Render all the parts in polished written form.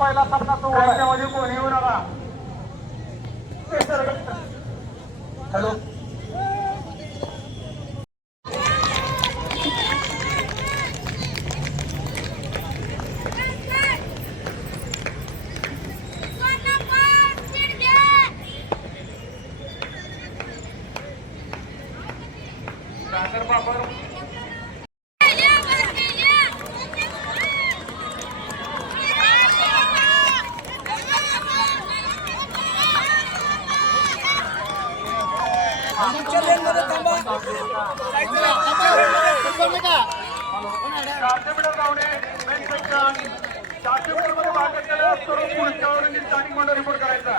पहिला सामना तो रस्त्यामध्ये कोणी येऊ नका. हॅलो सागर बाबर रिपोर्ट करायचा.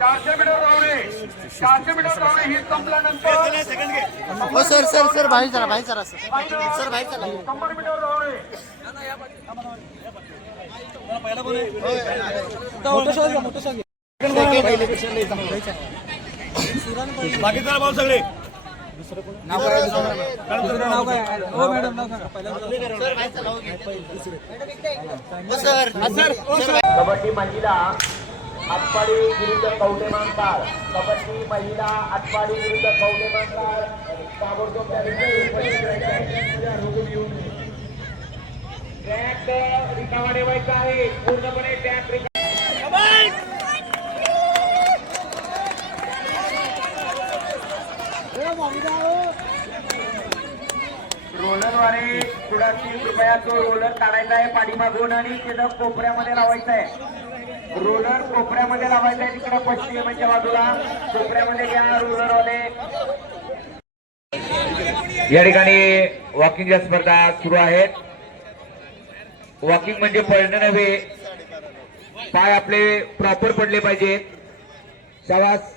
400 मीटर धावणे ही संपल्यानंतर सर बाहेर चला सर बाहेर चला 100 मीटर धावणे. बाकी चला भाऊ सगळे नाव काय हो मॅडम नाव सांगा पहिला सर कबड्डी महिला आटपाडी विरुद्ध कवठे महांकाळ. कबड्डी महिला आटपाडी विरुद्ध कवठे महांकाळ. ताबडतोब ट्रॅक रिकामा ठेवायचा आहे. पूर्णपणे ट्रॅक रिकामा. रोलरद्वारे पुढाची कृपया तो रोलर काढायचा आहे पाठीमागून आणि तिथं कोपऱ्यामध्ये लावायचा आहे. रोलर कोपऱ्यामध्ये लावायचा आहे. तिकडे पश्चिमेच्या बाजूला कोपऱ्यामध्ये घ्या रोलरवाले. या ठिकाणी वॉकिंगच्या स्पर्धा सुरू आहेत. वॉकिंग म्हणजे पळणं नव्हे, पाय आपले प्रॉपर पडले पाहिजेत. शाबास.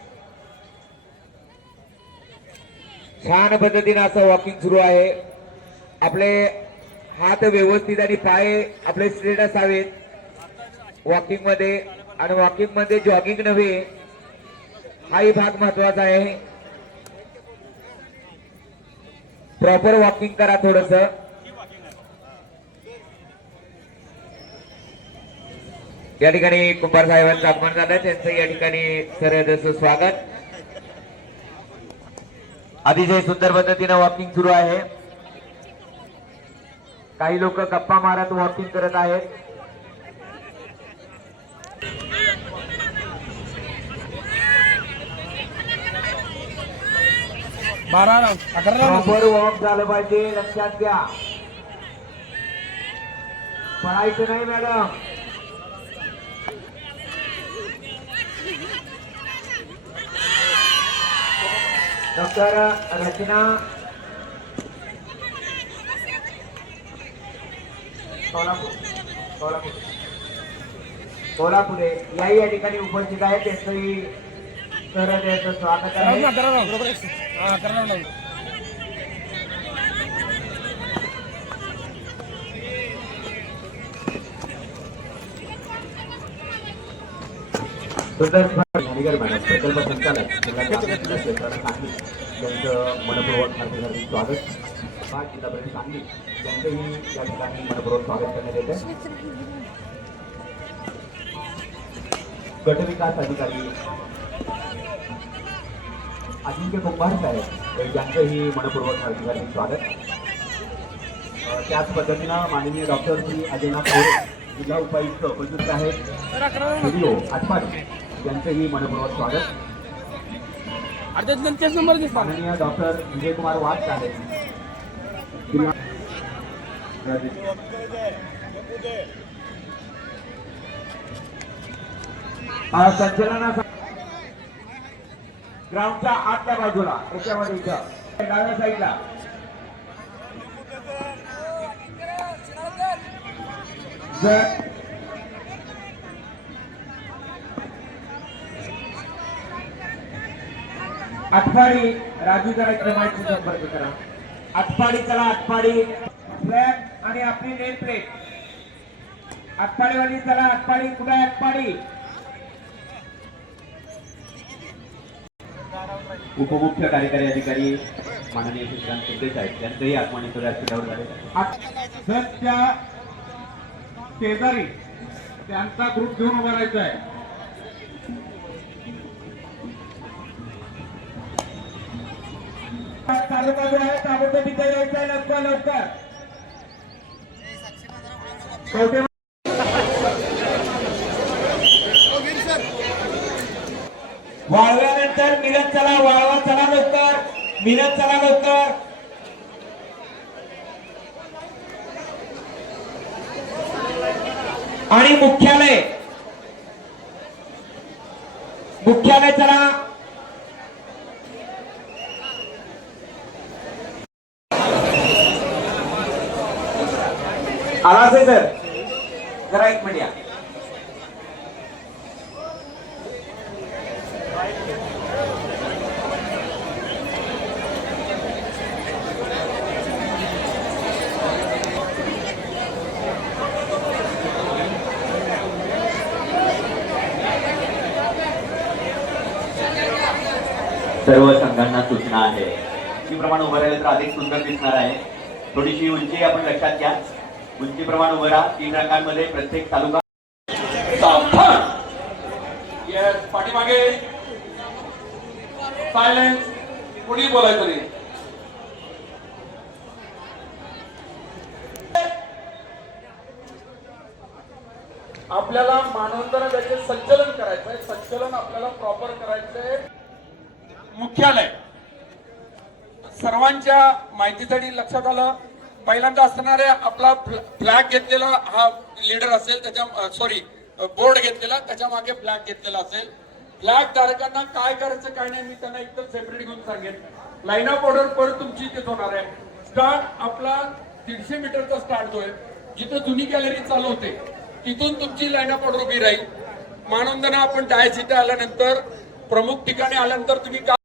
छान पद्धतीने असं वॉकिंग सुरू आहे. आपले हात व्यवस्थित आणि पाय आपले स्ट्रेट असावेत वॉकिंग मध्ये. आणि वॉकिंग मध्ये जॉगिंग नव्हे, हाही भाग महत्वाचा आहे. प्रॉपर वॉकिंग करा थोडस. या ठिकाणी कुंभार साहेबांचं आगमन झालं, त्यांचं या ठिकाणी सरळ स्वागत. अतिशय सुंदर पद्धतीने वॉकिंग सुरू आहे. काही लोक गप्पा मारत वॉकिंग करत आहेत. प्रॉपर वॉक झालं पाहिजे, लक्षात घ्या. पळायचं नाही मॅडम. डॉक्टर रचना कोल्हापुरे याही या ठिकाणी उपस्थित आहे. त्यांचंही त्याचं स्वागत आहे. सुंदर प्रकल्प संचालक त्यांचं मनपूर्वक हार्दिक स्वागत. जिल्हा परिषद सांगली त्यांचंही या ठिकाणी मनपूर्वक स्वागत करण्यात येते. गटविकास अधिकारी अजिंक्य कुंभार साहेब यांचंही मनपूर्वक हार्दिक स्वागत. त्याच पद्धतीनं माननीय डॉक्टर श्री अजयनाथ जिल्हा उपायुक्त उपस्थित आहेत. व्हिडिओ आटपाडी यांचंही मनपूर्वक स्वागत. माननीय डॉक्टर विजय कुमार वाघ साहेब संचलना ग्राउंडच्या आतल्या बाजूला याच्यामध्ये इथं डाव्या साईडला आटपाडी राजू जरा क्रमांकाशी संपर्क करा. आटपाडी चला. आटपाडी फ्लॅग आणि आपली नेम प्लेट. आटपाडीवाली चला. आटपाडी कुठे आहे? आटपाडी. उपमुख्य कार्यकारी अधिकारी माननीय श्रीकांत शिंदे साहेब यांचंही आगमन व्यासपीठावर झाले. शेजारी त्यांचा ग्रुप घेऊन उभा राहायचा आहे. तालुका जो आहे ताबडतोब इथे यायचा आहे लवकर लवकर. कवठे वाळव्यानंतर मिरज चला, वाळवा चला लवकर, मिरज चला लवकर. आणि मुख्यालय चला. आवाज आहे सर, जरा एक मिनिट या. सर्व संघांना सूचना आहे की प्रमाण उभं राहिलं तर अधिक सुंदर दिसणार आहे. थोडीशी उंची आपण लक्षात घ्या. उंचीप्रमाणे उभं राहा. 3 रंगांमध्ये प्रत्येक तालुका. येस, पाठीमागे सायलेन्स, कोणी बोलायचं नाही. आपल्याला मानवंदना त्याचे संचलन करायचंय. संचलन आपल्याला प्रॉपर करायचंय. मुख्यालय सर्वांच्या माहितीसाठी लक्षात आलं. पहिल्यांदा असणारे आपला फ्लॅग घेतलेला हा लीडर असेल, त्याच्या सॉरी बोर्ड घेतलेला, त्याच्या मागे फ्लॅग घेतलेला असेल. फ्लॅग धारकांना काय करायचं काय नाही मी त्यांना एकदम सेपरेट घेऊन सांगेन. लाईन ऑफ ऑर्डर परत तुमची इथेच होणार आहे. स्टार्ट आपला 150 मीटरचा स्टार्ट जो आहे, जिथं जुनी गॅलरी चालू होते तिथून तुमची लाईन ऑफ ऑर्डर उभी राहील. मानवंदना आपण डायस इथे आल्यानंतर प्रमुख ठिकाणी आल्यानंतर तुम्ही काय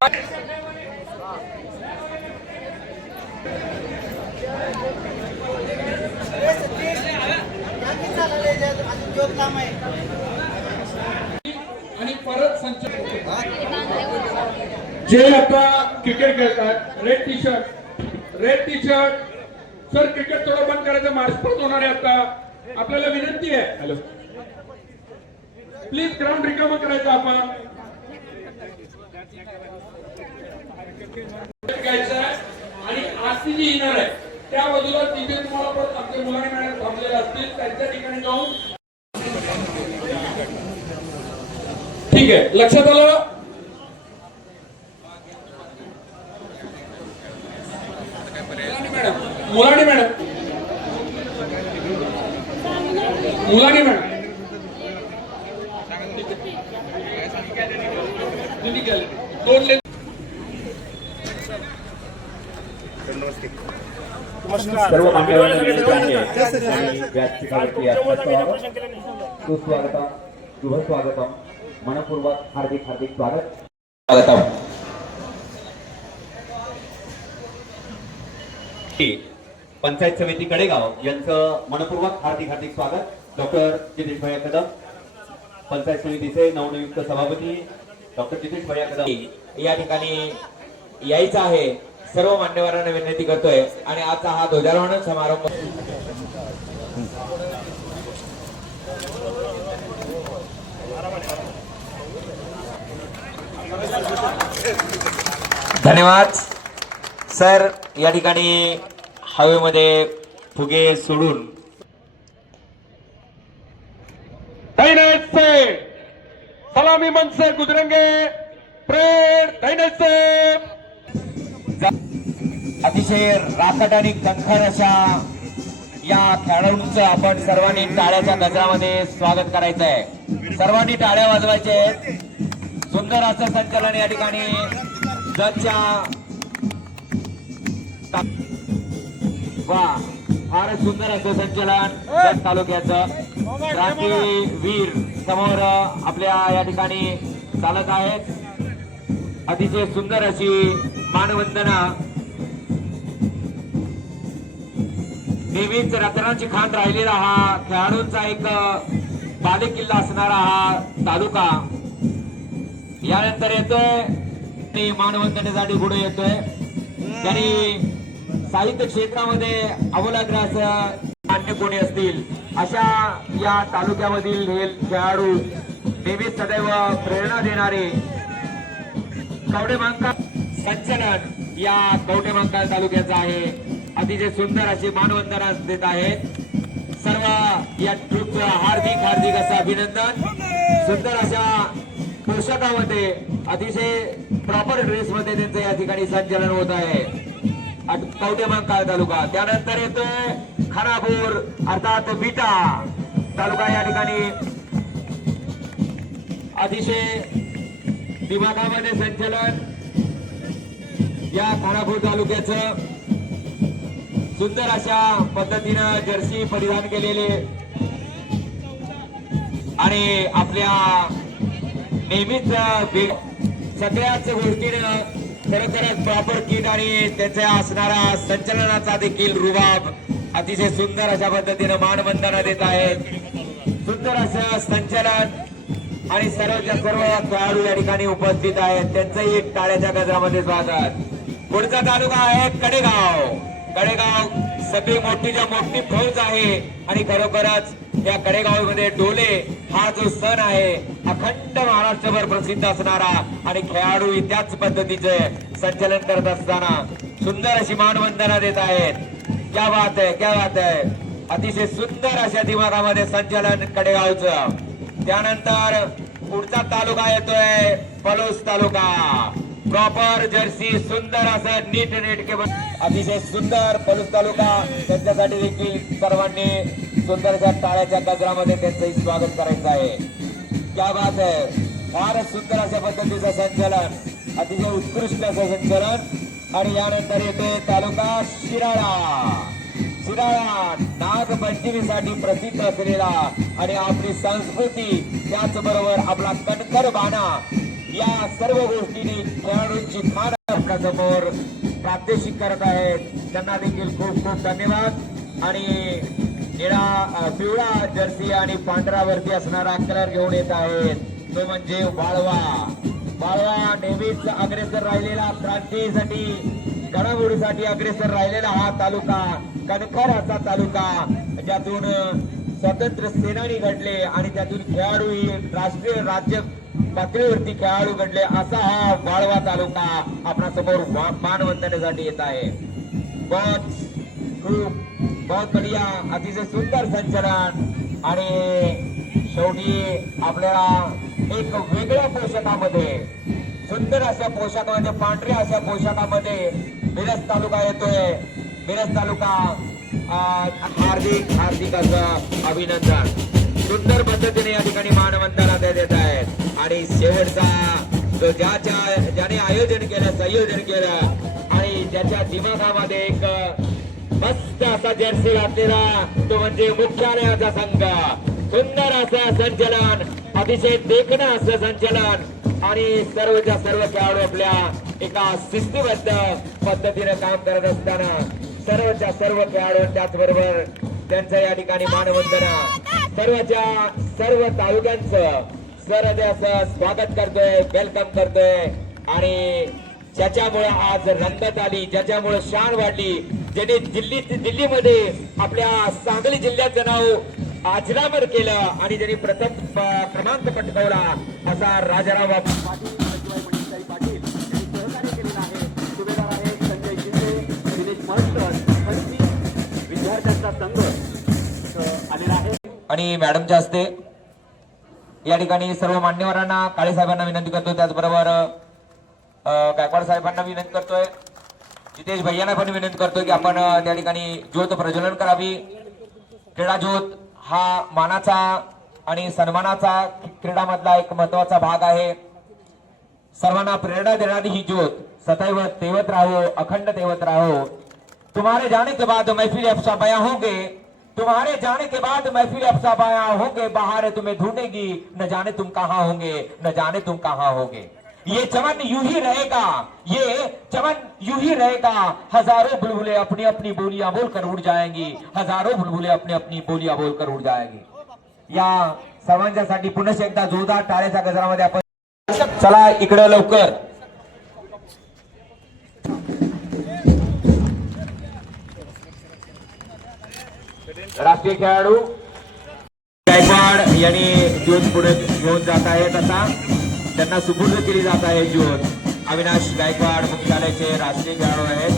आणि परत संचलन. जे आता क्रिकेट खेळतात red T shirt sir, cricket थोडं बंद करायचं. मार्चपात होणार आहे आता. आपल्याला विनंती आहे, हॅलो प्लीज ग्राउंड रिकामा करायचं. आपण आणि आरती जी येणार आहे त्या बाजूला तिथे तुम्हाला परत आमचे मुलांनी मॅडम थांबलेले असतील, त्यांच्या ठिकाणी जाऊन. ठीक आहे, लक्षात आलं. मुलानी मॅडम दोन लेन. सर्व मान्यवरांना विनंती आहे आणि व्यासपीठावरती सुस्वागतम, शुभ स्वागतम, मनपूर्वक हार्दिक हार्दिक स्वागतम. पंचायत समिती कडेगाव यांचं मनपूर्वक हार्दिक हार्दिक स्वागत. डॉक्टर जितेश भैया कदम, पंचायत समितीचे नवनियुक्त सभापती डॉक्टर जितेश भैया कदम या ठिकाणी यायचं आहे. सर्व मान्यवरांना विनंती करतोय. आणि आजचा हा ध्वजारोहण समारंभ धन्यवाद सर. या ठिकाणी हवेमध्ये फुगे सोडून सलामी मन से गुजरेंगे. प्रेड अतिशय राखट आणि कणखर अशा या खेळाडूंचं आपण सर्वांनी टाळ्याच्या गजरामध्ये स्वागत करायचं आहे. सर्वांनी टाळ्या वाजवायच्या आहेत. सुंदर असं संचलन या ठिकाणी जजच्या वा फारच सुंदर असं संचलन जत तालुक्याचं. क्रांतीवीर समोर आपल्या या ठिकाणी चालत आहेत. अतिशय सुंदर अशी मानवंदना. नेहमीच रत्नाची खाण राहिलेला हा खेळाडूंचा एक बालेकिल्ला असणारा हा तालुका यानंतर येतोय. मानवंदनेसाठी पुढे येतोय. त्यांनी साहित्य क्षेत्रामध्ये अवलाग्र असं अन्य कोणी असतील अशा या तालुक्यामधील हे खेळाडू नेहमीच सदैव प्रेरणा देणारे कवडेमंकाळ संचलन या कवडेमंकाळ तालुक्याचं आहे. अतिशय सुंदर अशी मानवंदना देत आहेत. सर्व या ट्रूपचं हार्दिक हार्दिक असं अभिनंदन. सुंदर अशा पोशाखामध्ये अतिशय प्रॉपर ड्रेस मध्ये त्यांचं या ठिकाणी संचलन होत आहे. कवडेमंकाळ तालुका. त्यानंतर येतोय खानापूर अर्थात विटा तालुका. या ठिकाणी अतिशय दिमागामध्ये संचलन या खानापूर तालुक्याचं. सुंदर अशा पद्धतीनं जर्सी परिधान केलेले आणि आपल्या नेहमीच सगळ्याच गोष्टीनं खरोखरच प्रॉपर किट आणि त्याचा असणारा संचलनाचा देखील रुबाब अतिशय सुंदर अशा पद्धतीनं मानवंदना देत आहेत. सुंदर असं संचलन आणि सर्वच्या सर्व खेळाडू या ठिकाणी उपस्थित आहेत. त्यांचंही टाळ्याच्या गजरामध्ये स्वागत. पुढचा तालुका आहे कडेगाव. कडेगाव सगळी मोठीच्या मोठी फौज आहे आणि खरोखरच या कडेगावमध्ये डोले हा जो सण आहे अखंड महाराष्ट्रभर प्रसिद्ध असणारा आणि खेळाडू त्याच पद्धतीचे संचलन करत असताना सुंदर अशी मानवंदना देत आहेत. क्या बात आहे, क्या बात आहे. अतिशय सुंदर अशा दिमागामध्ये संचलन कडेगावचं. त्यानंतर पुढचा तालुका येतोय पलोस तालुका. प्रॉपर जर्सी सुंदर असं नीट नेटके अतिशय सुंदर पलूस तालुका. त्यांच्यासाठी देखील सर्वांनी सुंदर अशा टाळ्याच्या गजरामध्ये त्यांचंही स्वागत करायचं आहे. क्या बात आहे. फारच सुंदर अशा पद्धतीचं संचलन, अतिशय उत्कृष्ट असं संचलन. आणि यानंतर येते तालुका शिराळा. शिराळा नागपंचमीसाठी प्रसिद्ध असलेला आणि आपली संस्कृती त्याचबरोबर आपला कणखर बाणा या सर्व गोष्टींनी खेळाडूंची मान आपल्या समोर प्रात्यक्षिक करत आहेत. त्यांना देखील खूप खूप धन्यवाद. आणि निळा पिवळा जर्सी आणि पांढरावरती असणारा कलर घेऊन येत आहेत तो म्हणजे वाळवा. वाळवा नेहमीच अग्रेसर राहिलेला, क्रांतीसाठी घडामोडीसाठी अग्रेसर राहिलेला हा तालुका, कणखर असा तालुका ज्यातून स्वतंत्र सेनानी घडले आणि त्यातून खेळाडू राष्ट्रीय राज्य पातळीवरती खेळाडू घडले असा हा वाळवा तालुका आपल्या समोर मानवंदनेसाठी येत आहे. बहुत बढिया, अतिशय सुंदर संचलन. आणि शेवटी आपल्याला एक वेगळ्या पोशाखामध्ये, सुंदर अशा पोशाखामध्ये, पांढऱ्या अशा पोशाखामध्ये मिरज तालुका येतोय. मिरज तालुका हार्दिक हार्दिक असं अभिनंदन. सुंदर पद्धतीने या ठिकाणी मानवंदना देत आहेत. आणि शेवटचा जो ज्याने आयोजन केलं, संयोजन केलं आणि ज्याच्या दिमागामध्ये एक मस्त असा जर्सी घातलेला तो म्हणजे मुख्यालयाचा संघ. सुंदर असं संचलन, अतिशय देखणं असं संचलन आणि सर्वच्या सर्व खेळाडू आपल्या एका शिस्तीबद्ध पद्धतीने काम करत असताना सर्वच्या सर्व खेळाडू त्याचबरोबर त्यांचं या ठिकाणी मानवंदना सर्वच्या सर्व तालुक्यांचं असं स्वागत करतोय, वेलकम करतोय. आणि ज्याच्यामुळे आज रंगत आली, ज्याच्यामुळे शान वाढली, ज्याने दिल्लीमध्ये आपल्या सांगली जिल्ह्याचं नाव अजरामर केलं आणि ज्यांनी प्रथम क्रमांक पटकावला असा राजाराम पाटील पाटील यांनी सहकार्य केलेलं आहे. सुभेदार आहेत संजय शिंदे, दिनेश महंत, विद्यार्थ्यांचा संघ आलेला आहे. आणि मॅडमच्या हस्ते या ठिकाणी सर्व मान्यवरांना, काळे साहेबांना विनंती करतो, त्याचबरोबर गायकवाड साहेबांना विनंती करतोय, जितेश भैयांना पण विनंती करतोय की आपण त्या ठिकाणी ज्योत प्रज्वलन करावी. क्रीडा ज्योत हा मानाचा आणि सन्मानाचा क्रीडामधला एक महत्वाचा भाग आहे. सर्वांना प्रेरणा देणारी ही ज्योत सदैव तेवत राहो, अखंड तेवत राहो. तुम्हारे जाने के बाद महफिल अफसा बयां होंगे, तुम्हारे जाने के बाद महफिल अफसा बयां होंगे, बाहर तुम्हें ढूंढेगी, न जाने तुम कहां होंगे, न जाने तुम कहां होंगे. ये चमन यूं ही रहेगा, ये चमन यूं ही रहेगा. हजारों बुलबुलें अपनी अपनी बोलियां बोलकर उड़ जाएंगी, हजारों बुलबुलें अपनी अपनी बोलियां बोलकर उड़ जाएंगी. या सर्वांच्यासाठी पुन्हा एकदा जोरदार टाळ्याच्या गजरामध्ये आपण चला इकडे लवकर. राष्ट्रीय खेळाडू गायकवाड यांनी ज्योत पुढे घेऊन जात आहेत. आता त्यांना सुपूर्द केली जात आहे ज्योत. अविनाश गायकवाड मुख्यालयाचे राष्ट्रीय खेळाडू आहेत.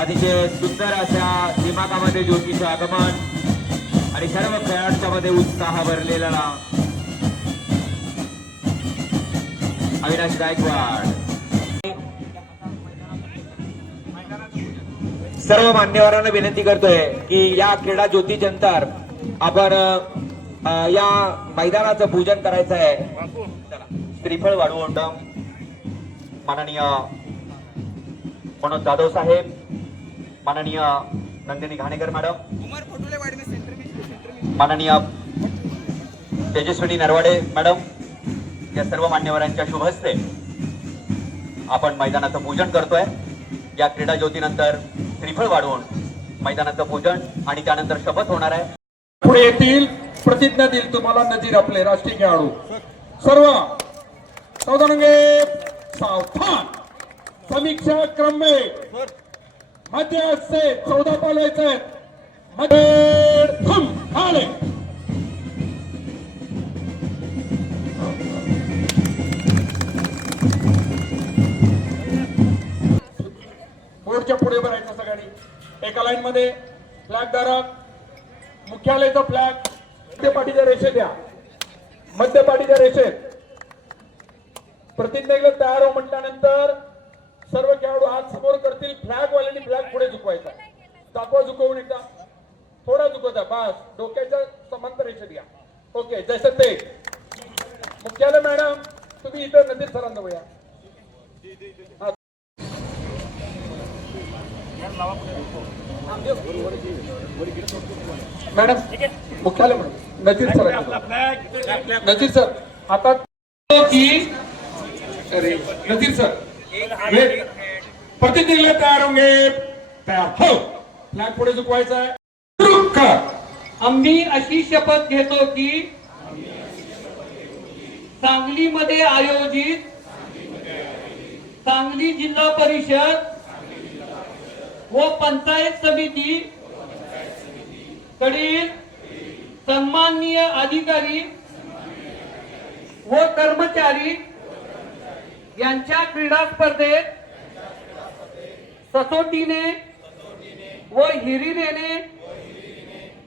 अतिशय सुंदर अशा दिमागामध्ये ज्योतीचं आगमन आणि सर्व खेळाडूंच्या मध्ये उत्साह भरलेला अविनाश गायकवाड. सर्व मान्यवरांना विनंती करतोय की या क्रीडा ज्योतीनंतर आपण या मैदानाचं पूजन करायचं आहे. श्रीफळ वाढवून माननीय मनोज जाधव साहेब, माननीय नंदिनी घाणेकर मॅडम, माननीय तेजस्विनी नरवाडे मॅडम, या सर्व मान्यवरांच्या शुभ हस्ते आपण मैदानाचं पूजन करतोय. या क्रीडा ज्योतीनंतर श्रीफळ वाढवून मैदानाचं पूजन आणि त्यानंतर शपथ होणार आहे. पुढे येतील, प्रतिज्ञा देईल तुम्हाला नजीर आपले राष्ट्रीय खेळाडू. सर्व सावधानगे सावधान. समीक्षा क्रम में मध्य से 14 पालवायचे मध्ये थम खाले. बोर्डच्या पुढे भरायचं सगळ्यांनी एका लाईन मध्ये. फ्लॅग धारक मुख्यालयाचा फ्लॅग मध्यपाठीच्या रेषेत द्या. मध्यपाठीच्या रेषेत प्रतिज्ञेला तयार हो म्हटल्यानंतर सर्व खेळाडू हात समोर करतील. फ्लॅग वाल्यांनी फ्लॅग पुढे झुकवायचा. दाखवा झुकवून एकदा. थोडा झुकवता बस. डोक्याच्या समांतर रेषेत घ्या. ओके जसं ते मुख्यालय मॅडम तुम्ही इथं नदीत सरांना वया. मॅडम मुख्यालय madam Nazir sir. Nazir sir आता की अरे नजीर सर प्रतिज्ञेला तयार होंगे. तयार हो. फ्लॅग पुढे झुकवायचा आहे. आम्ही अशी शपथ घेतो की सांगलीमध्ये आयोजित सांगली जिल्हा परिषद व पंचायत समिती कडील सन्माननीय अधिकारी व कर्मचारी यांच्या क्रीडा स्पर्धेत सचोटीने व हिरिरीने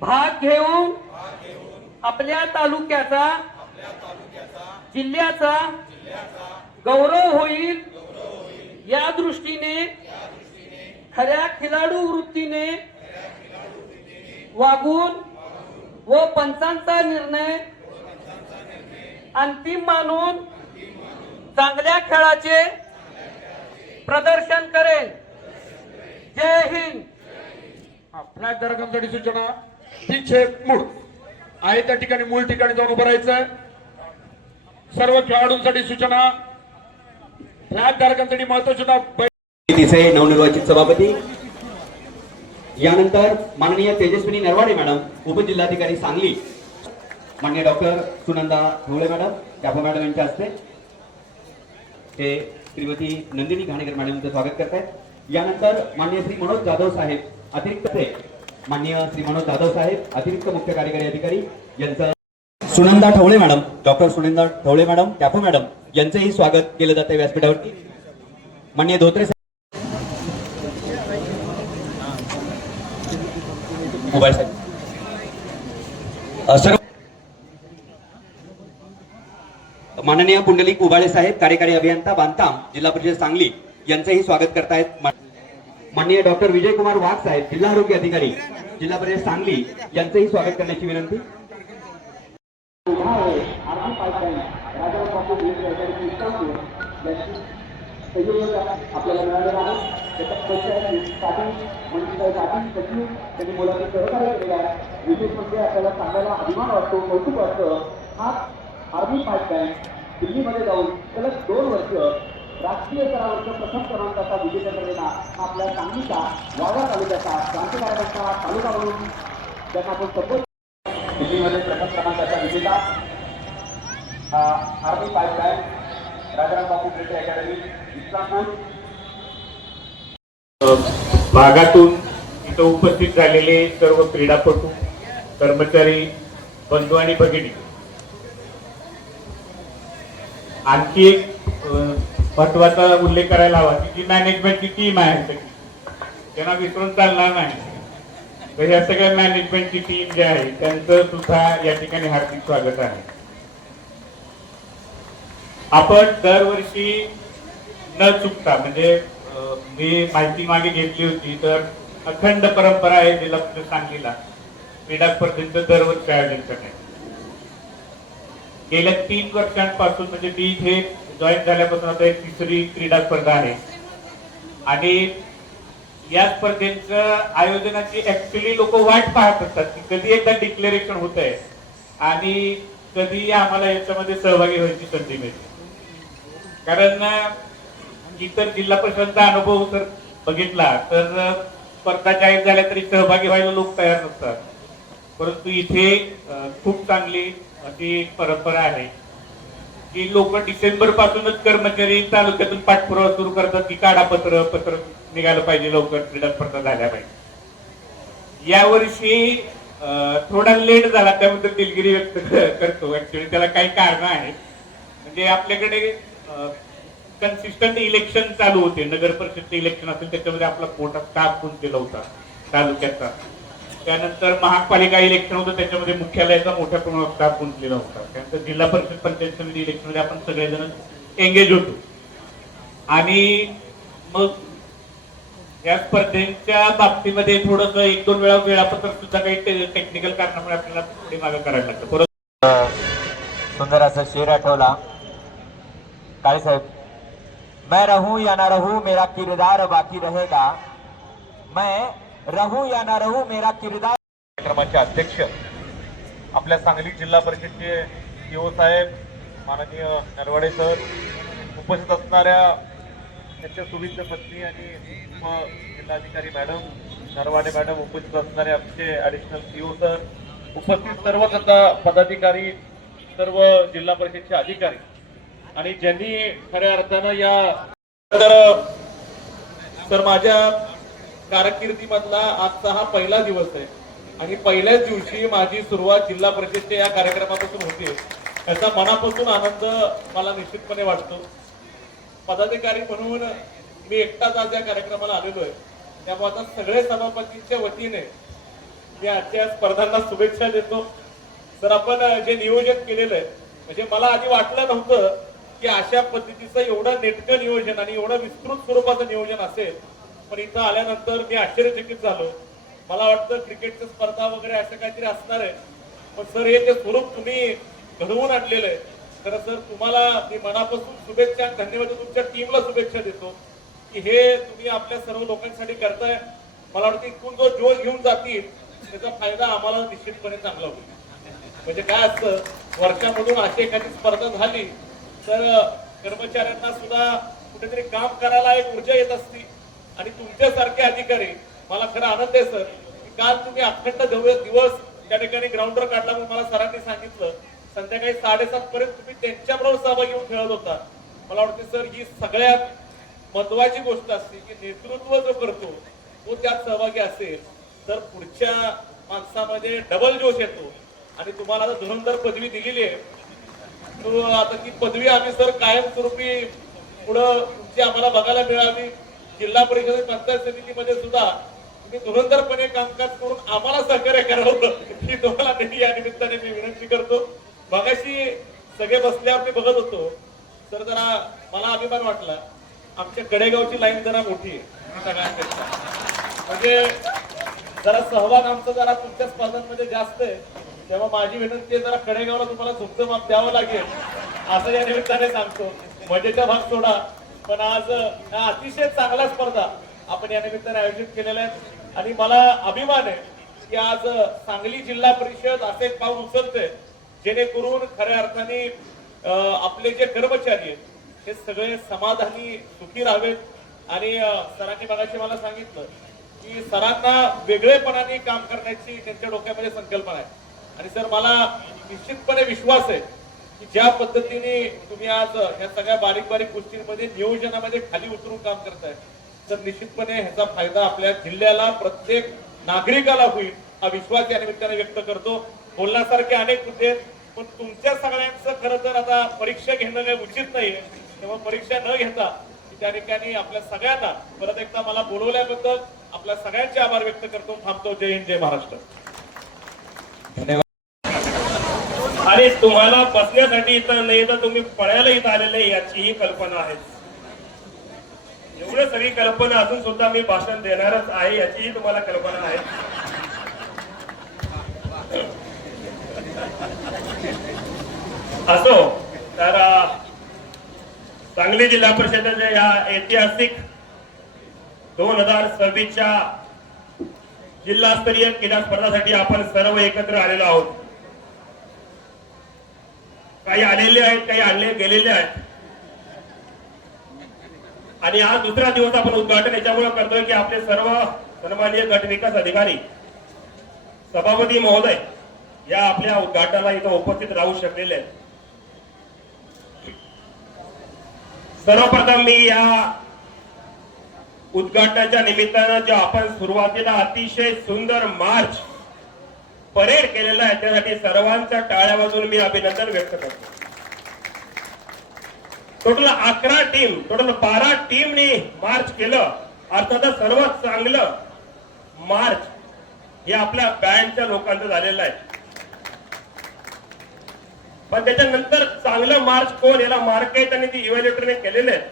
भाग घेऊन आपल्या तालुक्याचा जिल्ह्याचा गौरव होईल या दृष्टीने खऱ्या खिलाडू वृत्तीने वागून व पंचांचा निर्णय अंतिम मानून चांगल्या खेळाचे प्रदर्शन करेल. जय हिंद. फ्लॅग धारकांसाठी सूचना. पीछे मूळ आहे त्या ठिकाणी मूळ ठिकाणी जाऊन उभं राहायचं. सर्व खेळाडूंसाठी सूचना. फ्लॅग धारकांसाठी महत्वाची सूचना. तिचे नवनिर्वाचित सभापती यानंतर माननीय तेजस्विनी नरवाडे मॅडम, उपजिल्हाधिकारी सांगली, माननीय डॉक्टर सुनंदा ढवळे मॅडम, त्यापा मॅडम यांच्या हस्ते हे श्रीमती नंदिनी घाणेकर मॅडम यांचं स्वागत करतायत. यानंतर माननीय श्री मनोज जाधव साहेब अतिरिक्त माननीय श्री मनोज जाधव साहेब अतिरिक्त मुख्य कार्यकारी अधिकारी यांचं Sunanda Dhawale madam, doctor Sunanda Dhawale madam, त्यापा मॅडम यांचंही स्वागत केलं जातं व्यासपीठावरती. माननीय धोत्रे मोबाईल साहेब सर्व माननीय पुंडलिक उबाळे साहेब, कार्यकारी अभियंता बांधकाम, जिल्हा परिषद सांगली यांचंही स्वागत करतायत. माननीय डॉक्टर विजयकुमार वाघ साहेब, जिल्हा आरोग्य अधिकारी, जिल्हा परिषद सांगली यांचंही स्वागत करण्याची विनंती. आपल्याला मिळालेला आहे त्यांनी मुलांनी सहकार्य केलेला आहे. विशेष म्हणजे आपल्याला सांगायला अभिमान वाटतो, कौतुक वाटतं. हा आर्मी पाईपलाईन दिल्लीमध्ये जाऊन सलग 2 वर्ष राष्ट्रीय स्तरावरचा प्रथम क्रमांकाचा विजेता ठरलेला आपल्या सांगलीचा वाडा तालुक्याचा क्रांतिकारकांचा तालुका म्हणून त्यांना आपण सपोर्ट. दिल्लीमध्ये प्रथम क्रमांकाचा विजेता हा army pipeline Rajaram Bapu cricket academy Islampur. भागातून इथं उपस्थित झालेले सर्व क्रीडापटू, कर्मचारी बंधू आणि भगिनी, आणखी एक महत्वाचा उल्लेख करायला हवा की जी मॅनेजमेंटची टीम आहे सगळी, त्यांना विसरून चालणार नाही. तर या सगळ्या मॅनेजमेंटची टीम जी आहे त्यांचं सुद्धा या ठिकाणी हार्दिक स्वागत आहे. आपण दरवर्षी न चुकता म्हणजे मी माहिती मागे घेतली होती तर अखंड परंपरा आहे जिल्हा परिषद सांगलीला क्रीडा स्पर्धेचं दरवर्षी आयोजन करण्यात. गेल्या 3 वर्षांपासून म्हणजे मी इथे जॉईन झाल्यापासून आता एक 3री क्रीडा स्पर्धा आहे आणि या स्पर्धेचं आयोजनाची ऍक्च्युली लोक वाट पाहत असतात की कधी एकदा डिक्लेरेशन होत आहे आणि कधी आम्हाला याच्यामध्ये सहभागी व्हायची संधी मिळते. कारण इतर जिल्हा परिषदांचा अनुभव जर बघितला तर स्पर्धा जाहीर झाल्या तरी सहभागी व्हायला लोक तयार नसतात, परंतु इथे खूप चांगली अशी परंपरा आहे की लोक डिसेंबर पासूनच कर्मचारी तालुक्यातून पाठपुरावा सुरू करतात की काढा पत्र निघालं पाहिजे, लवकर क्रीडा स्पर्धा झाल्या पाहिजे. यावर्षी थोडा लेट झाला त्याबद्दल दिलगिरी व्यक्त करतो. ऍक्च्युली त्याला काही कारण आहेत. म्हणजे आपल्याकडे कन्सिस्टंट इलेक्शन चालू होते, नगर परिषदचे इलेक्शन असेल त्याच्यामध्ये आपला कोटा स्टाफ कोण केला होता तालुक्याचा, त्यानंतर महापालिका इलेक्शन होतं त्याच्यामध्ये मुख्यालयाचा मोठ्या प्रमाणात स्टाफ गुंतलेला होता, त्यानंतर जिल्हा परिषद पंचायत समिती इलेक्शन मध्ये आपण सगळेजण एंगेज होतो आणि मग या स्पर्धेच्या बाबतीमध्ये थोडस 1-2 वेळा वेळापत्रक सुद्धा काही टेक्निकल कारणामुळे आपल्याला पुढे मागे करायला लागतं. परत सुंदर असा शेर आठवला काळे साहेब, मैं रहूं या ना रहूं मेरा किरदार बाकी रहेगा, मैं रहूं या ना रहूं मेरा किरदार. कार्यक्रमाचे अध्यक्ष आपल्या सांगली जिल्हा परिषदचे सीओ साहेब माननीय नरवाडे सर, उपस्थित असणाऱ्या त्यांच्या सुविद्य पत्नी आणि जिल्हाधिकारी मॅडम नरवाडे मॅडम, उपस्थित असणारे आमचे ऍडिशनल सीओ सर, उपस्थित सर्व पदाधिकारी, सर्व जिल्हा परिषदचे अधिकारी आणि ज्यांनी खऱ्या अर्थानं या तर माझ्या कारकिर्दीमधला आजचा हा पहिला दिवस आहे आणि पहिल्याच दिवशी माझी सुरुवात जिल्हा परिषदच्या या कार्यक्रमापासून होते. याचा मनापासून आनंद मला निश्चितपणे वाटतो. पदाधिकारी म्हणून मी एकटाच आज या कार्यक्रमाला आलेलो आहे, त्यामुळे आता सगळे सभापतींच्या वतीने मी आजच्या स्पर्धांना शुभेच्छा देतो. सर, आपण जे नियोजन केलेलं आहे म्हणजे मला आधी वाटलं नव्हतं की अशा पद्धतीचं एवढं नेटकं नियोजन आणि एवढं विस्तृत स्वरूपाचं नियोजन असेल, पण इथं आल्यानंतर मी आश्चर्यचकित झालो. मला वाटतं क्रिकेटच्या स्पर्धा वगैरे असं काहीतरी असणार आहे, पण सर हे ते स्वरूप तुम्ही घडवून आणलेलं आहे. तर सर तुम्हाला मी मनापासून शुभेच्छा आणि धन्यवाद, तुमच्या टीमला शुभेच्छा देतो की हे तुम्ही आपल्या सर्व लोकांसाठी करताय. मला वाटतं इथून जो जोश घेऊन जातील त्याचा फायदा आम्हाला निश्चितपणे चांगला होईल. म्हणजे काय असतं, वर्षामधून अशी एखादी स्पर्धा झाली तर कर्मचाऱ्यांना सुद्धा कुठेतरी काम करायला एक ऊर्जा येत असती आणि तुमच्यासारखे अधिकारी, मला खरं आनंद आहे सर की काल तुम्ही अखंड दिवस त्या ठिकाणी ग्राउंडवर काढला. म्हणून मला सरांनी सांगितलं संध्याकाळी 7:30 पर्यंत तुम्ही त्यांच्याबरोबर सहभागी होऊन खेळत होता. मला वाटतं सर ही सगळ्यात महत्वाची गोष्ट असते की नेतृत्व जो करतो तो त्यात सहभागी असेल तर पुढच्या माणसामध्ये डबल जोश येतो. आणि तुम्हाला आता धुरंधर पदवी दिलेली आहे, तो आता ती पदवी आम्ही सर कायमस्वरूपी पुढं तुमची आम्हाला बघायला मिळावी. जिल्हा परिषद पंचायत समितीमध्ये सुद्धा तुम्ही धुरंधरपणे कामकाज करून आम्हाला सहकार्य करावं ही तुम्हाला या निमित्ताने मी विनंती करतो. मगाशी सगळे बसल्यावर मी बघत होतो सर, जरा मला अभिमान वाटला. आमच्या कडेगावची लाईन जरा मोठी आहे सगळ्यांपेक्षा, म्हणजे जरा सहभाग आमचा जरा तुमच्या स्पर्धांमध्ये जास्त आहे. तेव्हा माझी विनंती आहे जरा कडेगावला तुम्हाला झुकतं माप द्यावं लागेल असं या निमित्ताने सांगतो. मजेचा भाग सोडा, पण आज अतिशय चांगल्या स्पर्धा आपण या निमित्ताने आयोजित केलेल्या आहेत आणि मला अभिमान आहे की आज सांगली जिल्हा परिषद असे एक पाऊल उचलते जेणेकरून खऱ्या अर्थाने आपले जे कर्मचारी आहेत हे सगळे समाधानी सुखी राहावेत. आणि सरांनी मगाशी मला सांगितलं की सरांना वेगळेपणाने काम करण्याची त्यांच्या डोक्यामध्ये संकल्पना आहे आणि सर मला निश्चितपणे विश्वास आहे की ज्या पद्धतीने तुम्ही आज या सगळ्या बारीक बारीक गोष्टींमध्ये नियोजनामध्ये खाली उतरून काम करताय तर निश्चितपणे ह्याचा फायदा आपल्या जिल्ह्याला प्रत्येक नागरिकाला होईल हा विश्वास या निमित्ताने व्यक्त करतो. बोलण्यासारखे अनेक मुद्दे आहेत, पण तुमच्या सगळ्यांचं खरं तर आता परीक्षा घेणं काही उचित नाहीये. तेव्हा परीक्षा न घेता त्या ठिकाणी आपल्या सगळ्यांना परत एकदा मला बोलवल्याबद्दल आपल्या सगळ्यांचे आभार व्यक्त करतो. थांबतो. जय हिंद, जय महाराष्ट्र. आणि तुम्हाला बसण्यासाठी इथं नाही तर तुम्ही पळायला इथं आलेले याचीही कल्पना आहे. एवढं सगळी कल्पना असून सुद्धा मी भाषण देणारच आहे याचीही तुम्हाला कल्पना आहे. असो तर सांगली जिल्हा परिषदेच्या या ऐतिहासिक 2026च्या जिल्हास्तरीय क्रीडा स्पर्धासाठी आपण सर्व एकत्र आलेलो आहोत. काही आलेले आहेत, काही आणले गेलेले आहेत. आणि आज दुसरा दिवस आपण उद्घाटन याच्यामुळे करतोय की आपले सर्व सन्माननीय गट विकास अधिकारी सभापती महोदय या आपल्या उद्घाटनाला इथं उपस्थित राहू शकलेले आहेत. सर्वप्रथम मी या उद्घाटनाच्या निमित्तानं जो आपण सुरुवातीला अतिशय सुंदर मार्च परेड केलेला आहे त्यासाठी सर्वांच्या टाळ्या वाजवून मी अभिनंदन व्यक्त करतो. टोटल 11 टीम, टोटल 12 टीमने मार्च केलं. अर्थातच सर्वात चांगलं मार्च हे आपल्या बँडच्या लोकांचं झालेलं आहे. पण त्याच्यानंतर चांगलं मार्च कोण याला मार्केट आणि ती इव्हॅल्युएटरने केलेले आहेत.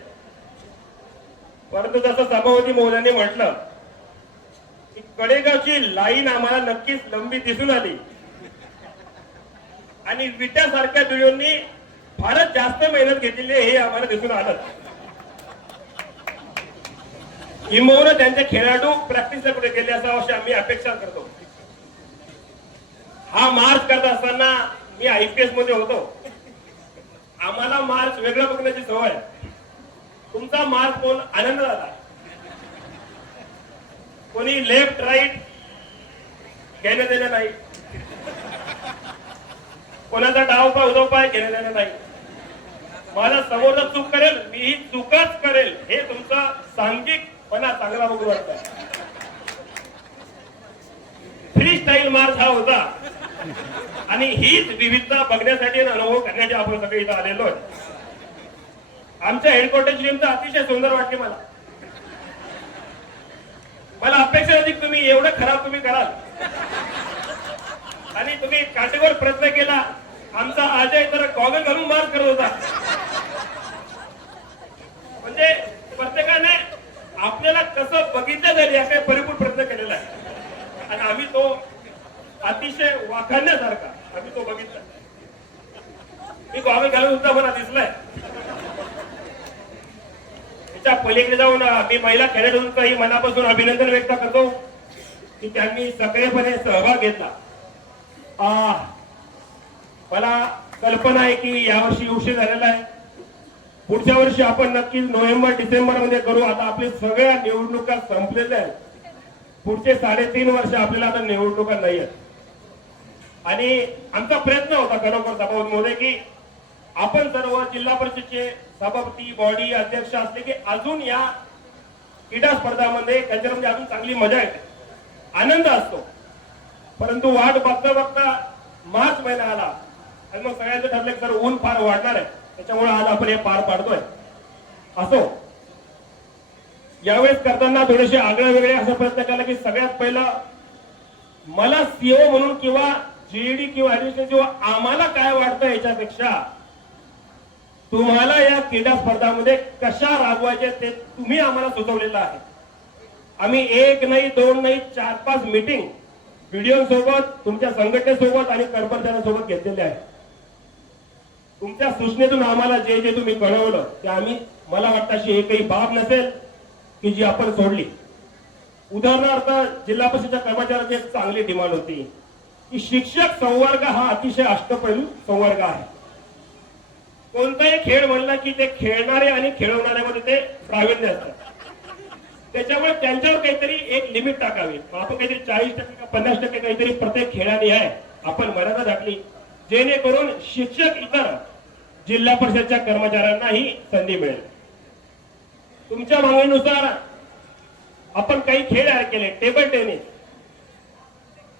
परंतु जसं सभापती महोदयांनी म्हटलं की कडेगावची लाईन आम्हाला नक्कीच लंबी दिसून आली आणि विट्यासारख्या व्हिडिओनी फारच जास्त मेहनत घेतलेली हे आम्हाला दिसून आलं. किंबहुना त्यांचे खेळाडू प्रॅक्टिसला कुठे गेले असावं अशी आम्ही अपेक्षा करतो. हा मार्च करत असताना मी IPS मध्ये होतो. आम्हाला मार्च वेगळा बघण्याची सवय. तुमचा मार्च कोण आनंद झाला, कोणी लेफ्ट राईट घेणं देणं नाही, कोणाचा डाव पाय उदव पाय घेणं देणं नाही. माझा समोरचा चूक करेल मीही चूकच करेल हे तुमचा सांघिकपणा चांगला बघून वाटत. फ्री स्टाईल मार्च हा होता आणि हीच विविधता बघण्यासाठी अनुभव करण्यासाठी आपण सगळे इथं आलेलो आहे. आमच्या हेडक्वार्टरची टीम तर अतिशय सुंदर वाटते मला. मला अपेक्षा होती तुम्ही एवढं खराब तुम्ही कराल आणि तुम्ही काटेकोर प्रयत्न केला. आमचा अजय तर गॉगल घालून मार्च करत होता. म्हणजे प्रत्येकाने आपल्याला कसं बघितलं जाईल याकडे परिपूर्ण प्रयत्न केलेला आहे आणि आम्ही तो अतिशय वाखाणण्यासारखा आम्ही तो बघितला. मी गॉगल घालून सुद्धा मला दिसलाय. त्याच्या पलीकडे जाऊन मी महिला खेळाडूंचंही मनापासून अभिनंदन व्यक्त करतो की त्यांनी सक्रियपणे सहभाग घेतला. मला कल्पना आहे की यावर्षी उशीर झालेला आहे. पुढच्या वर्षी आपण नक्कीच नोव्हेंबर डिसेंबर मध्ये करू. आता आपल्या सगळ्या निवडणुका संपलेल्या आहेत. पुढचे 3.5 वर्ष आपल्याला आता निवडणुका नाही आहेत आणि आमचा प्रयत्न होता खरोखर सभापती महोदय की आपण सर्व जिल्हा परिषदेचे सभापती बॉडी अध्यक्ष असले की अजून या क्रीडा स्पर्धामध्ये त्याच्यामध्ये अजून चांगली मजा येते, आनंद असतो. परंतु वाट बघता बघता मार्च महिना आला आणि मग सगळ्यांचं ठरलं की सर ऊन फार वाढणार आहे त्याच्यामुळे आज आपण हे पार पाडतोय. असो यावेळेस करताना थोडेसे आगळे वेगळे असा प्रयत्न केला की सगळ्यात पहिलं मला सीओ म्हणून किंवा जीईडी किंवा ऍडमिशन किंवा आम्हाला काय वाटतं याच्यापेक्षा तुम्हाला या क्रीडा स्पर्धामध्ये कशा राबवायचे ते तुम्ही आम्हाला सुचवलेलं आहे. आम्ही 1 नाही 2 नाही 4-5 मीटिंग व्हिडिओ सोबत तुमच्या संघटनेसोबत आणि कर्मचाऱ्यांसोबत घेतलेले आहे. तुमच्या सूचनेतून आम्हाला जे जे तुम्ही कळवलं ते आम्ही मला वाटतं अशी एकही बाब नसेल की जी आपण सोडली. उदाहरणार्थ जिल्हा परिषदेच्या कर्मचाऱ्यांची एक चांगली डिमांड होती की शिक्षक संवर्ग हा अतिशय अष्टपैलू संवर्ग आहे. कोणताही खेळ म्हणला की ते खेळणारे आणि खेळवणाऱ्यामध्ये ते प्रावीण्य असतात. त्याच्यामुळे त्यांच्यावर काहीतरी एक लिमिट टाकावी. आपण काहीतरी 40% का 50% काहीतरी प्रत्येक खेळाने आहे आपण मर्यादा टाकली जेणेकरून शिक्षक इतर जिल्हा परिषदच्या कर्मचाऱ्यांनाही संधी मिळेल. तुमच्या मागणीनुसार आपण काही खेळ तयार केले. टेबल टेनिस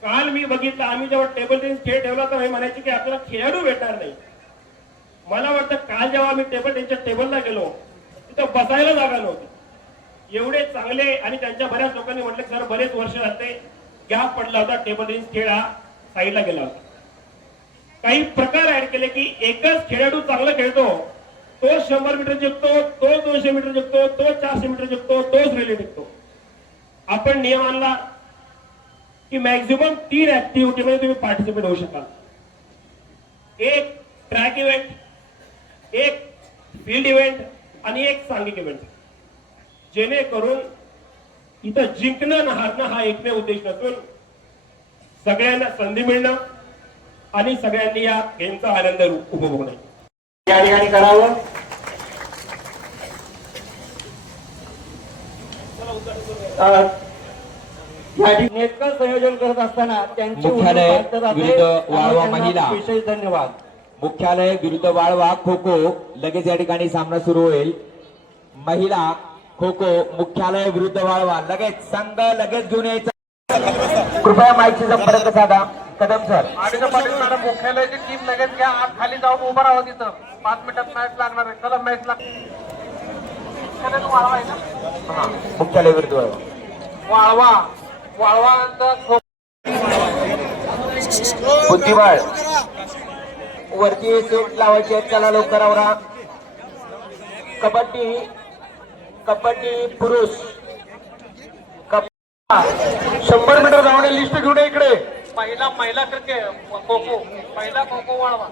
काल मी बघितलं, आम्ही जेव्हा टेबल टेनिस खेळ ठेवला तर हे म्हणायचे की आपल्याला खेळाडू भेटणार नाही. मला वाटतं काल जेव्हा आम्ही टेबल टेनिसच्या टेबलला गेलो तिथं बसायला जागा नव्हती. एवढे चांगले, आणि त्यांच्या बऱ्याच लोकांनी म्हटलं सर बरेच वर्ष राहते गॅप पडला होता, टेबल टेनिस खेळ हा साईडला गेला होता. काही प्रकार ऍड केले की एकच खेळाडू चांगला खेळतो, तो 100 मीटर जिंकतो, तो 200 मीटर जिंकतो, तो 400 मीटर जिंकतो, तोच रिले जिंकतो. आपण नियम आणला की मॅक्झिमम 3 ऍक्टिव्हिटी मध्ये तुम्ही पार्टिसिपेट होऊ शकाल. एक ट्रॅक इव्हेंट, एक फील्ड इव्हेंट आणि एक सांघिक इव्हेंट, जेणेकरून इथं जिंकणं न हारणं हा एकमेव उद्देश नसून सगळ्यांना संधी मिळणं आणि सगळ्यांनी या गेमचा आनंद उपभोगणं या ठिकाणी करावं. नेटकं संयोजन करत असताना त्यांची मुख्यालय उत्तम सार्थक विरुद्ध आहे. वाळवा त्यांना महिला. विशेष धन्यवाद. मुख्यालय विरुद्ध वाळवा खो खो लगेच या ठिकाणी सामना सुरू होईल. महिला खो खो मुख्यालय विरुद्ध वाळवा, लगेच संघ लगेच घेऊन यायचा. कृपया माईकशी संपर्क साधा. कदम सर. आडीचा पाटील मॅडम, मुख्यालयाची टीम लगेच घ्या, आत खाली जाऊन उभं राहा तिथं. 5 मिनिटात मॅच लागणार आहे. चला मॅच मुख्यालय विरुद्ध वाळवा. वाळवा बुद्धिबळ वरती सेट लावायची आहेत, त्याला लवकर आवरा. कबड्डी, कबड्डी पुरुष 100 मीटर धावणे लिस्ट घेऊन ये इकडे. महिला क्रिकेट खो खो, महिला खो खो वाळवा.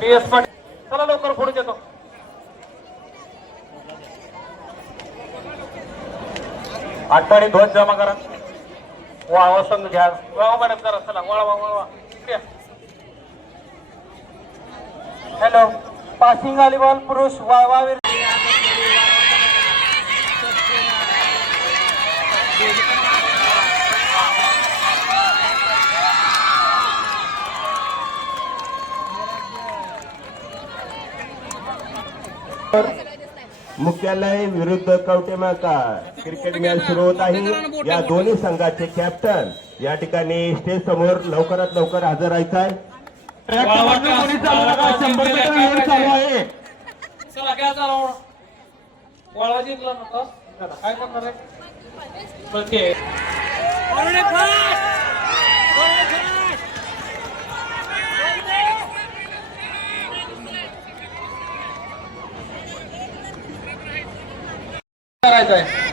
PS पाटील, चला लवकर पुढे देतो. आठवणी ध्वज जमा करा. वाळवा संघ घ्या. वाळवा मॅडम जरा चला. वळवा. हॅलो, पासिंग व्हॉलीबॉल पुरुष वाळवा. मुख्यालय विरुद्ध कवटेमाका क्रिकेट मॅच सुरू होत आहे. या दोन्ही संघाचे कॅप्टन या ठिकाणी स्टेज समोर लवकरात लवकर हजर राहायचं आहे. चला काय चालू वाळवा जिंकला नका. काय करणार आहे? करायचं आहे.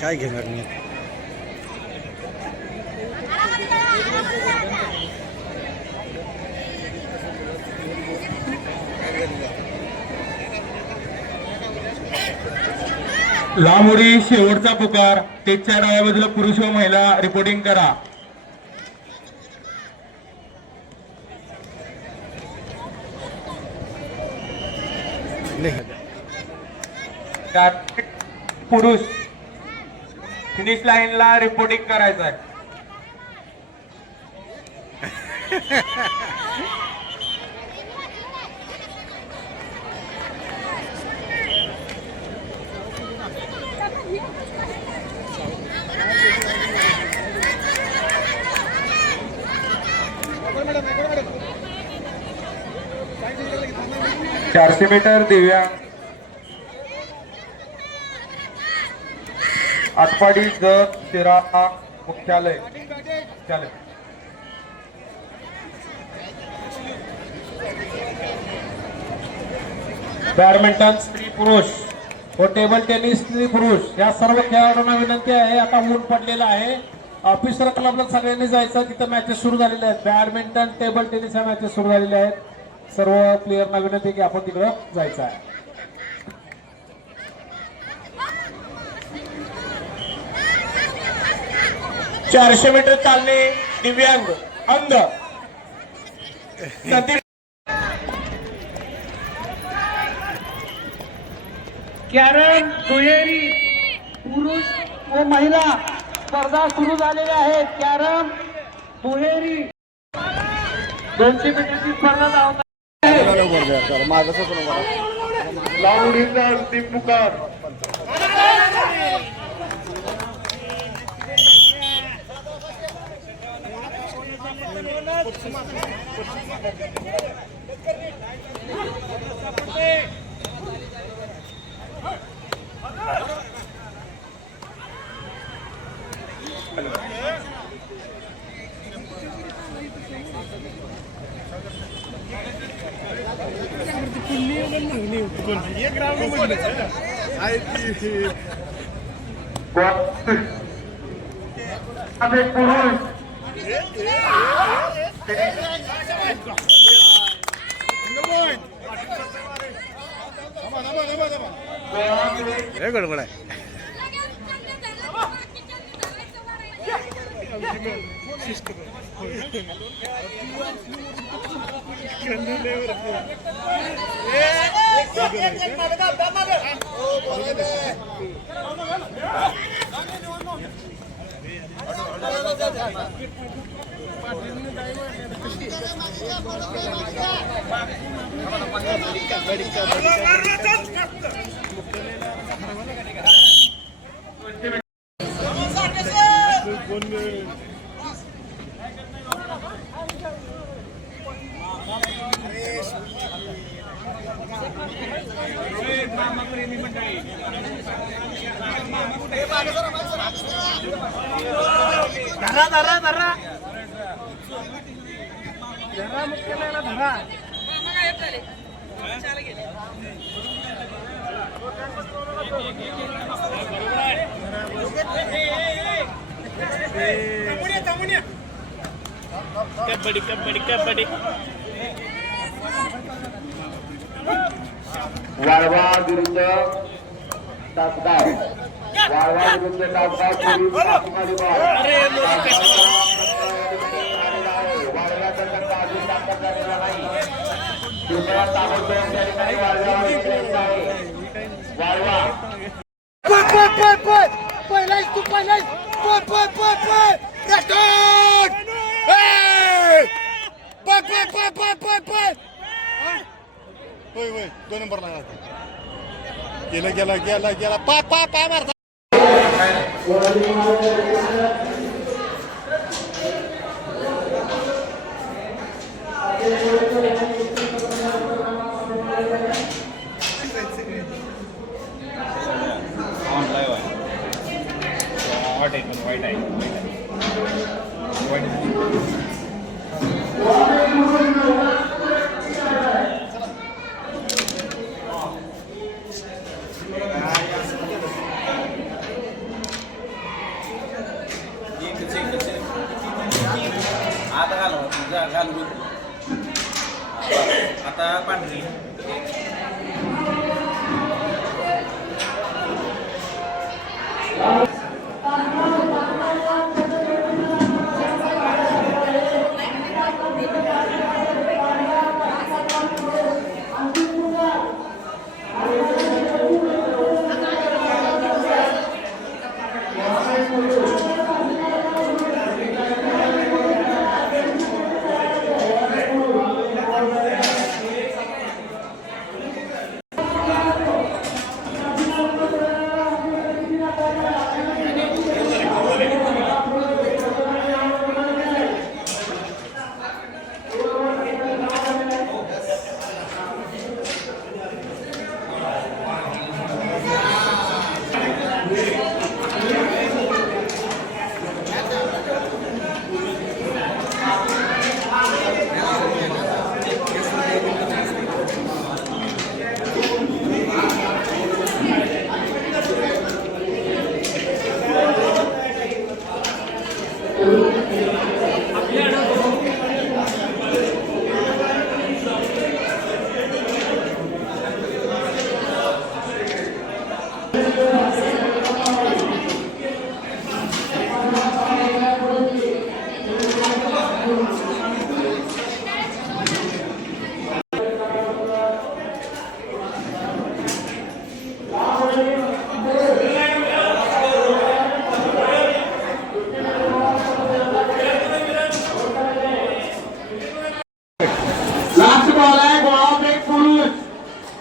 काय घेणार मी? लांब उडी शेवटचा पुकार. स्टेजच्या डाव्या बाजूला पुरुष व महिला रिपोर्टिंग करा. पुरुष फिनिश लाईनला रिपोर्टिंग करायचं आहे. चारशे मीटर दिव्या आटपाडी जग शिरा मुख्यालय. बॅडमिंटन स्त्री पुरुष व टेबल टेनिस स्त्री पुरुष या सर्व खेळाडूंना विनंती आहे. आता ऊन पडलेला आहे. ऑफिसर क्लबला सगळ्यांनी जायचं. तिथं मॅचेस सुरू झालेल्या आहेत. बॅडमिंटन टेबल टेनिस ह्या मॅचेस सुरू झालेल्या आहेत. सर्व प्लेयरना विनंती आहे की आपण तिकडं जायचं आहे. चारशे मीटर चालणे दिव्यांग अंध कॅरम दुहेरी पुरुष व महिला स्पर्धा सुरू झालेल्या आहेत. कॅरम दुहेरी 200 मीटरची स्पर्धा धावत लावणीचा अंतिम पुकार. गडबड आहे. वाळवा विरुद्ध तासगाव. वाळवा विरुद्ध तासगाव. वाळव्याचा संघ अजून दाखल झालेला नाही. कृपया ताबडतोब त्या ठिकाणी वाळव्यावर यायचं आहे. वाळवा होय 2 नंबर लागला. गेला पाय मारता. आता पांढरी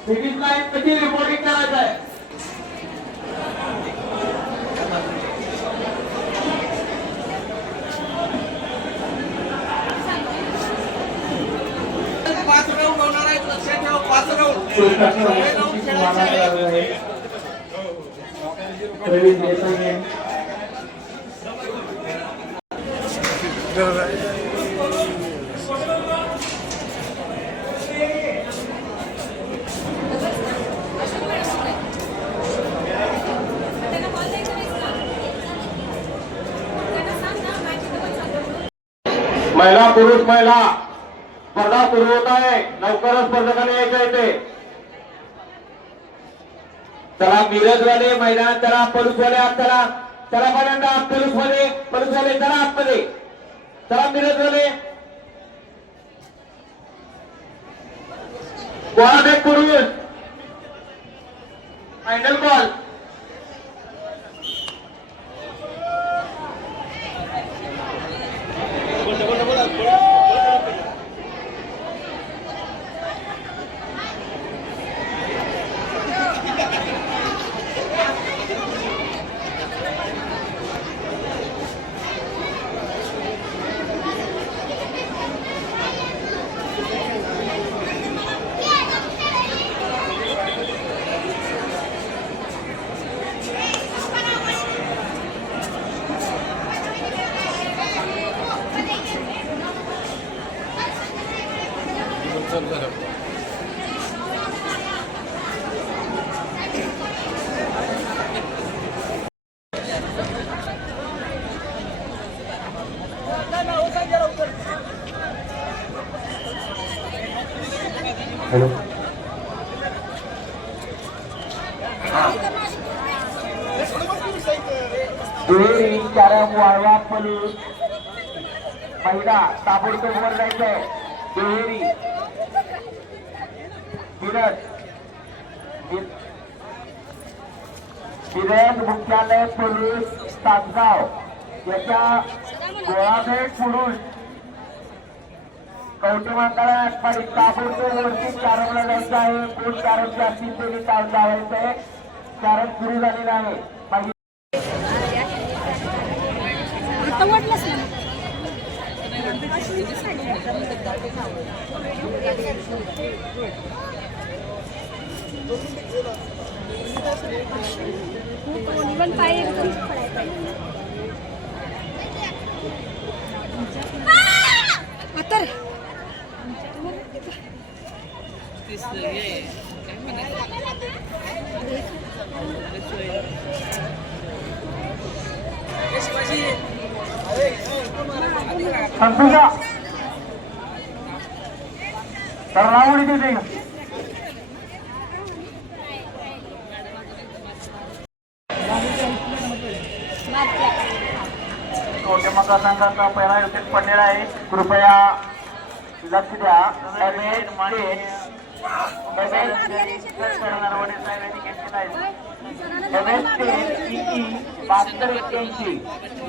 फिनिश लाईन कधी रिपोर्टिंग करायचं आहे? प्रवीण देसाई महिला पुरुष महिला स्पर्धा सुरू होत आहे. लवकरच स्पर्धकांनी यायचं इथे. चला मिरजवाले मैदान, चला पलूसवाले आत चला. चला पहिल्यांदा पलूसवाले चला आतमध्ये. चला मिरजवाले बॉल एक पुरुष फायनल बॉल. दुहेरी कॅरम वाळवा पलूस महिला ताबडतोब वर जायचंय. दुहेरी मिरज मुख्यालय पोलीस तासगाव याच्या गोळाबेट पुरुष कवटेमांकाळा आठपाडी ताबडतोब वरती कॅरमला जायचं आहे. कोण कॅरम जास्तीत त्यांनी तास लावायचंय. कॅरम सुरू झालेला आहे. संतुजा तर लावून तिथे कोटे मतदारसंघाचा पहिला विकेट पडलेला आहे. कृपया लक्ष द्या.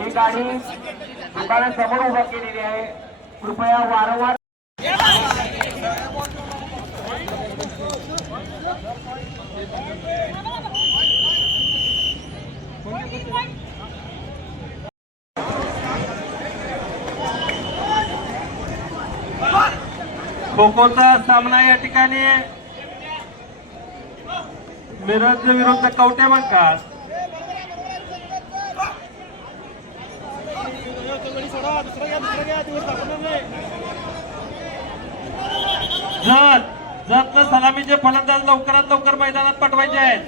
ही गाडी दुकानासमोर उभा केलेली आहे. कृपया वारंवार खो खोचा सामना या ठिकाणी मिरज विरुद्ध कवटेमंकाळ. जत सलामीचे फलंदाज लवकरात लवकर मैदानात पाठवायचे आहेत.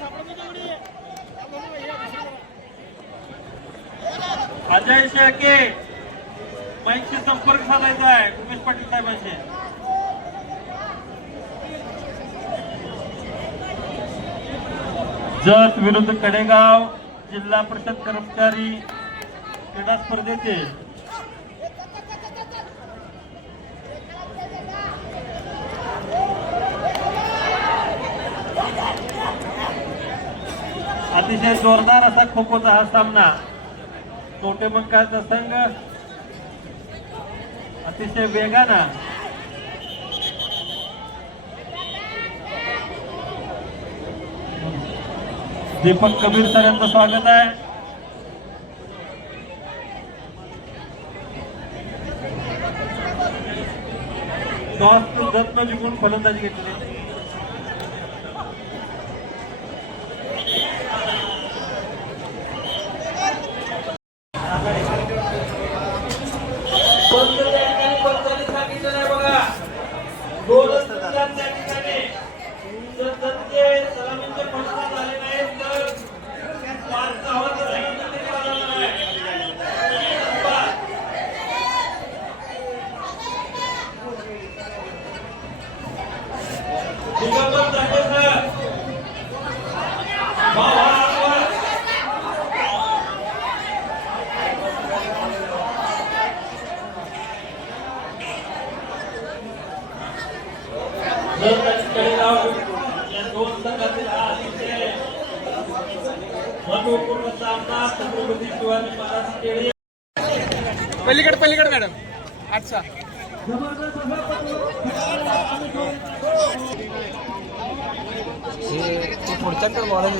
अजय शेळके माईकशी संपर्क साधायचा आहे उमेश पाटील साहेबांशी. जत विरुद्ध कडेगाव जिल्हा परिषद कर्मचारी क्रीडा स्पर्धेचे अतिशय जोरदार असा खो खोचा हा सामना. कवटेमंकाळचा संघ अतिशय वेगानं दीपक कबीर सर यांचं स्वागत आहे. टॉस रत्न जिंकून फलंदाजी घेतली. पलीकडे मॅडम. अच्छा पुढच्या मॉडेल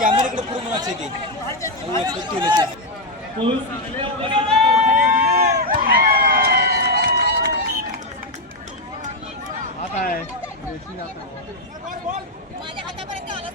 कॅमेराकडे पूर्ण वाचे ते माझ्या हातापर्यंत आलाच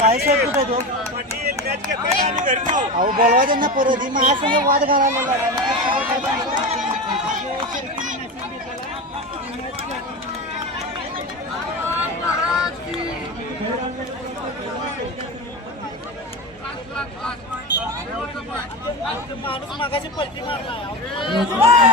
काय साहेब कुठे तो अहो बोलवा त्यांना परत महासंघ वाद घालायला माणूस मागाची पलटी मारला.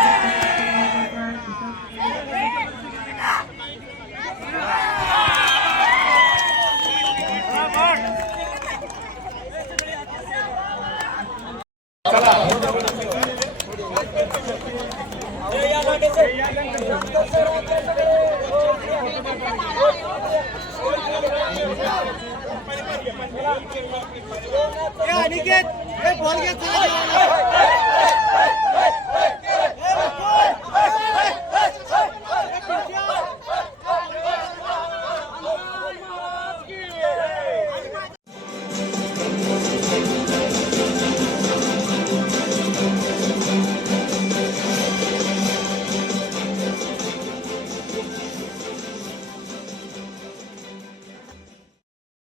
अनिकेत बॉल घ्या.